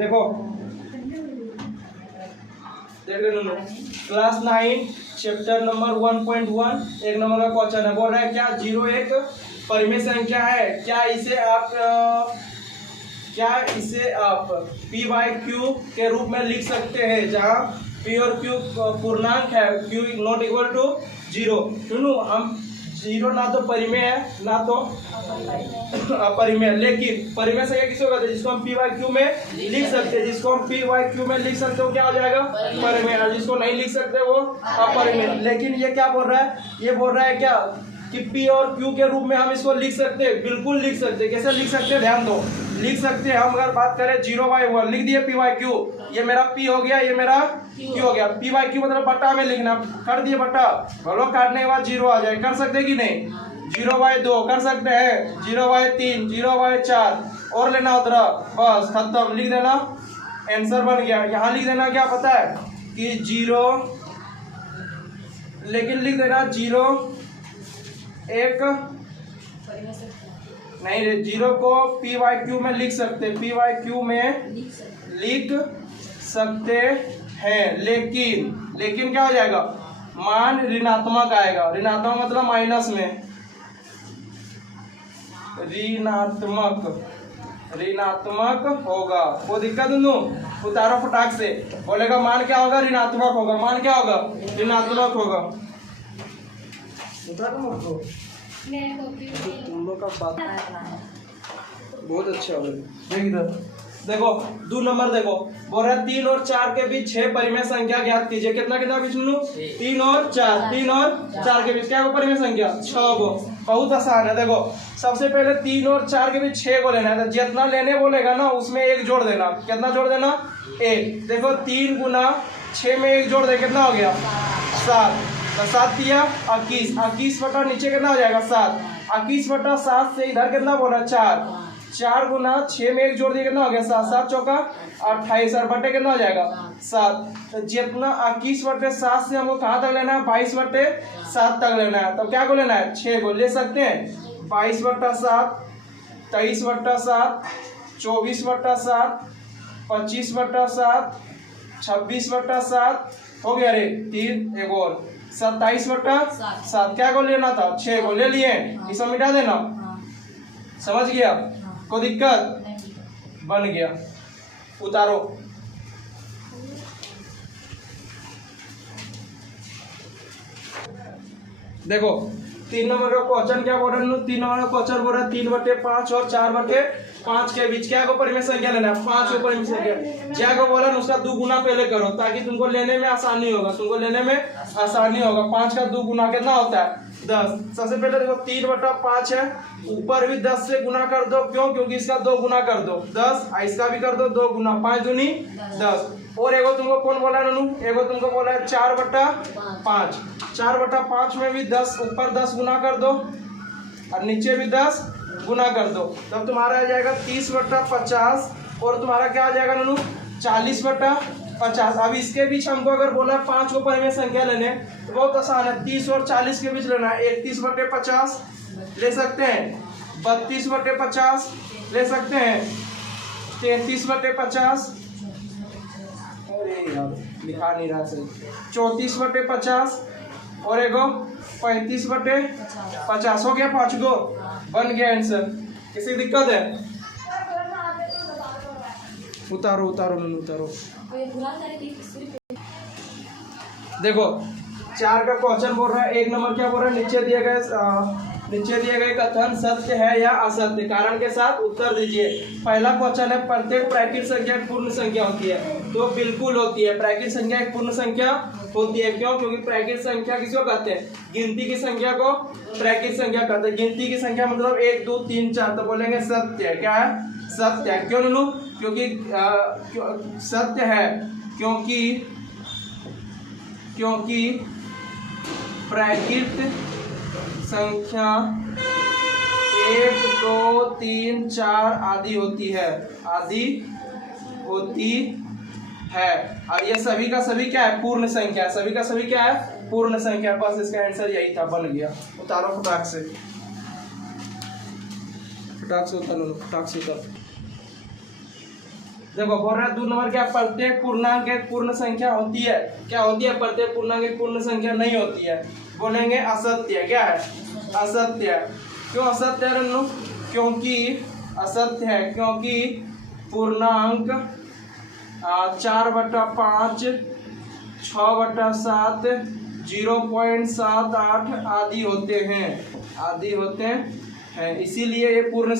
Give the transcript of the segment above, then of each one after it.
देखो देख रहे हो क्लास 9 चैप्टर नंबर 1.1 एक नंबर का क्वेश्चन है। बोल रहा है क्या 0 एक परिमेय संख्या है, क्या इसे आप p बाई क्यू के रूप में लिख सकते हैं, जहाँ p और q पूर्णांक है, q नॉट इक्वल टू 0। सुनो हम 0 ना तो परिमेय है ना तो अपरिमेय, लेकिन परिमेय संख्या किसको कहते हैं, जिसको हम p बाई क्यू में लिख सकते हैं। जिसको हम p बाई क्यू में लिख सकते हो क्या हो जाएगा, परिमेय, और जिसको नहीं लिख सकते वो अपरिमेय। लेकिन ये क्या बोल रहा है, ये बोल रहा है क्या कि p और q के रूप में हम इसको लिख सकते हैं, बिल्कुल लिख सकते हैं। कैसे लिख सकते हैं, ध्यान दो, लिख सकते हैं हम। अगर बात करें 0/1 लिख दिए p बाई क्यू, ये मेरा p हो गया, ये मेरा q हो गया। p बाई क्यू मतलब बट्टा में लिखना, कर दिए बट्टा, बोलो काटने के बाद 0 आ जाए, कर सकते कि नहीं। 0/2 कर सकते हैं, 0/3, 0/4 और लेना उधर, बस खत्म, लिख देना, आंसर बन गया। यहाँ लिख देना क्या पता है कि 0, लेकिन लिख देना 0 एक नहीं रे, 0 को p बाई क्यू में लिख सकते, p बाई क्यू में लिख सकते हैं, लेकिन क्या हो जाएगा, मान ऋणात्मक आएगा। ऋणात्मक मतलब माइनस में, ऋणात्मक होगा। वो दिक्कत नहीं, उतारो फटाक से, बोलेगा मान क्या होगा, ऋणात्मक होगा। मान क्या होगा, ऋणात्मक होगा। उतारो मत को, तुम लोग का बात बहुत अच्छा हो गया। देखो 2 नंबर देखो, बोल रहा है 3 और 4 के बीच 6 परिमेय संख्या ज्ञात कीजिए। कितना कितना बीच में, 3 और 4, 3 और 4 के बीच क्या को परिमेय संख्या, 6 को। बहुत आसान है। देखो सबसे पहले 3 और 4 के बीच 6 को लेना है, तो जितना लेने बोलेगा ना उसमें 1 जोड़ देना। कितना जोड़ देना, 1। देखो 3 गुना 6 में 1 जोड़ दे, कितना हो गया, 7। तो 7 दिया 21, 21 बटा नीचे कितना हो जाएगा, 7। 21/7 से इधर कितना बोला, 4। 4 गुना 6 में 1 जोड़ दिया, कितना हो गया, 7। 7 चौका 28 और बटे कितना हो जाएगा, 7। तो जितना 21/7 से हमको कहाँ तक लेना है, 22/7 तक लेना है। तब क्या को लेना है, 6 को ले सकते हैं। 22/7, 23/7, 24/7, 25/7, 26/7 हो गया रे, 3 एक और 27/7। क्या को लेना था, 6 को ले लिए, इसे मिटा देना। समझ गया, कोई दिक्कत, बन गया। उतारो, देखो 3 नंबर का क्वेश्चन क्या बोल रहा है, 3 नंबर का क्वेश्चन बोल रहा है 3/5 और 4/5 के बीच क्या को परिमेय संख्या लेना है, 5 को परिमेय संख्या। क्या को बोला उसका 2 गुना पहले करो, ताकि तुमको लेने में आसानी होगा, 5 का 2 गुना कितना होता है, 10। सबसे पहले देखो 3/5 है, ऊपर भी 10 से गुना कर दो, क्यों, क्योंकि इसका 2 गुना कर दो 10, इसका भी कर दो 2 गुना, 5 दूनी 10। और एगो तुमको कौन बोला है ननू, एगो तुमको बोला है 4/5। 4/5 में भी 10, ऊपर 10 गुना कर दो और नीचे भी 10 गुना कर दो, तब तुम्हारा आ जाएगा 30/50। और तुम्हारा क्या आ जाएगा ननू, 40/50। अब इसके बीच हमको अगर बोला 5 को परिमेय संख्या लेने, तो बहुत आसान है, 30 और 40 के बीच लेना है। 31/50 ले सकते हैं, 32/50 ले सकते हैं, 33/50, अरे यार लिखा नहीं रहा सही, 34/50 और एगो 35/50 हो गया, 5 गो बन गया आंसर। किसी दिक्कत है, उतारो उतारो मैंने उतारो। देखो 4 का क्वेश्चन बोल रहा है, 1 नंबर क्या बोल रहा है, नीचे दिए गए कथन सत्य है या असत्य, कारण के साथ उत्तर दीजिए। पहला क्वेश्चन है, प्रत्येक प्राकृत संख्या एक पूर्ण संख्या होती है, तो बिल्कुल होती है। प्राकृत संख्या एक पूर्ण संख्या होती है, क्यों, क्योंकि प्राकृत संख्या किसको कहते हैं, गिनती की संख्या को प्राकृत संख्या कहते हैं। गिनती की संख्या मतलब 1 2 3 4, तो बोलेंगे सत्य है। क्या है, सत्य है। क्यों ननू, क्योंकि सत्य है, क्योंकि प्राकृत संख्या 1 2 3 4 आदि होती है, और ये सभी का सभी क्या है, पूर्ण संख्या। सभी का सभी क्या है, पूर्ण संख्या। बस इसका आंसर यही था, बन गया। उतारो फटाक से उतारो, फटाक से उतारो। देखो बोल रहा है 2 नंबर क्या, प्रत्येक पूर्णांक एक पूर्ण संख्या होती है। क्या होती है? प्रत्येक पूर्णांक एक पूर्ण संख्या नहीं होती है। बोलेंगे असत्य। क्या है? असत्य। क्यों असत्य है रन्नू? क्योंकि असत्य है क्योंकि पूर्णांक 4/5, 6/7, 0.78 आदि होते हैं, इसीलिए ये पूर्ण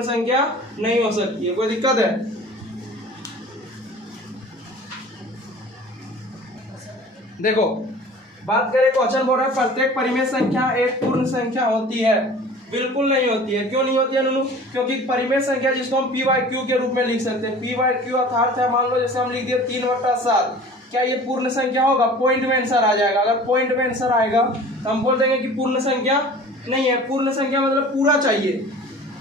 संख्या नहीं हो सकती है। कोई दिक्कत है? देखो बात करें क्वेश्चन बोल रहा है प्रत्येक परिमेय संख्या एक पूर्ण संख्या होती है। बिल्कुल नहीं होती है। क्यों नहीं होती है नूनू? क्योंकि परिमेय संख्या जिसको हम p/q के रूप में लिख सकते हैं। p/q अर्थात है, मान लो जैसे हम लिख दिए 3/7, क्या ये पूर्ण संख्या होगा? पॉइंट में आंसर आ जाएगा। अगर पॉइंट में आंसर आएगा तो हम बोल देंगे कि पूर्ण संख्या नहीं है। पूर्ण संख्या मतलब पूरा चाहिए।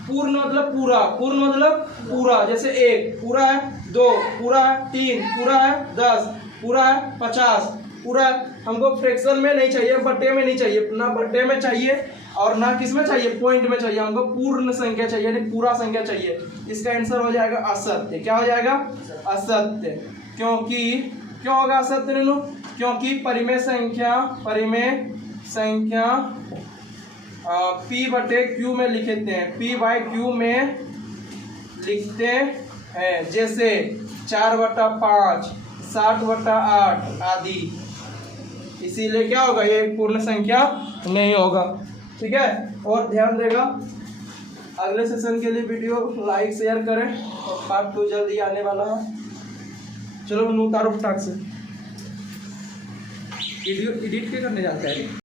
पूर्ण मतलब पूरा, पूर्ण मतलब पूरा। जैसे 1 पूरा है, 2 पूरा है, 3 पूरा है, 10 पूरा है, 50 पूरा है। हमको फ्रैक्शन में नहीं चाहिए, बट्टे में नहीं चाहिए, ना बट्टे में चाहिए और ना किस में चाहिए, पॉइंट में चाहिए। हमको पूर्ण संख्या चाहिए, यानी पूरा संख्या चाहिए। इसका आंसर हो जाएगा असत्य। क्या हो जाएगा? असत्य। क्योंकि क्यों होगा असत्य नूनू? क्योंकि परिमेय संख्या p/q में लिखते हैं, p/q में लिखते हैं। जैसे 4/5, 60/8 आदि। इसीलिए क्या होगा? ये पूर्ण संख्या नहीं होगा। ठीक है, और ध्यान देगा अगले सेशन के लिए वीडियो लाइक शेयर करें और पार्ट 2 जल्दी आने वाला है। चलो नू तारो फटाक से वीडियो एडिट के करने जाते हैं।